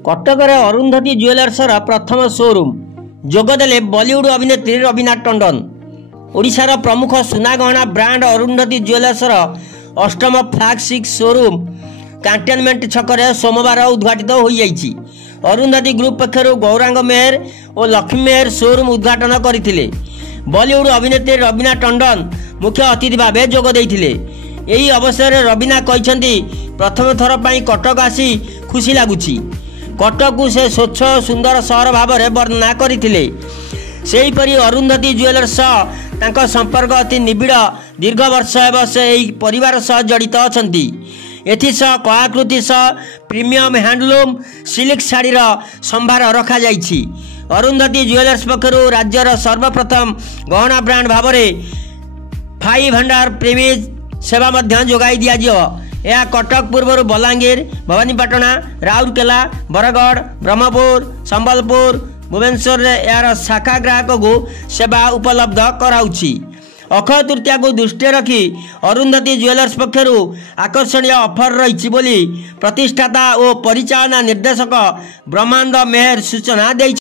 कटकर अरुंधति ज्वेलर्सर प्रथम शोरूम जोगदेले बॉलीवुड अभिनेत्री रवीना टंडन। ओडिशार प्रमुख सुना गहना ब्रांड अरुंधति ज्वेलर्सर अष्टम फ्लैगशिप शोरूम कैंटनमेंट छकरे सोमवार उद्घाटित हो जाइछि। अरुंधति ग्रुप पक्षर गौरांग मेहर और लक्ष्मी मेहर शोरूम उद्घाटन करथिले। बॉलीवुड अभिनेत्री रवीना टंडन मुख्य अतिथि भाव जोग देइथिले। एही अवसर में रवीना कहिसेंती प्रथम थर पई कटक आसी खुशी लागुछि। कटक को से स्वच्छ सुंदर सहर भाव में वर्णना करथिले। सेहीपरि अरुंधति ज्वेलर्स तांको संपर्क अति निबिड़ दीर्घ वर्ष एवं से यही परिवार सह जड़ित अछंती। एथिसह कलाकृति सह प्रीमियम हैंडलूम सिल्क शाढ़ीर संभार रखा जाइछि। अरुंधति ज्वेलर्स पक्षर राज्यर सर्वप्रथम गहना ब्रांड भाव में 500 प्रीमियम सेवा मध्य जोगाई दिया। यह कटक पूर्व बलांगीर, भवानीपाटना, राउरकेला, बरगढ़, ब्रह्मपुर, संबलपुर, भुवनेश्वर यार शाखा ग्राहक को सेवा उपलब्ध कराउछि। अक्षय तृतीया को दृष्टि रखी अरुंधति ज्वेलर्स पक्षर आकर्षणीय ऑफर रही बोली प्रतिष्ठाता और परिचालना निर्देशक ब्रह्मानंद मेहर सूचना दै।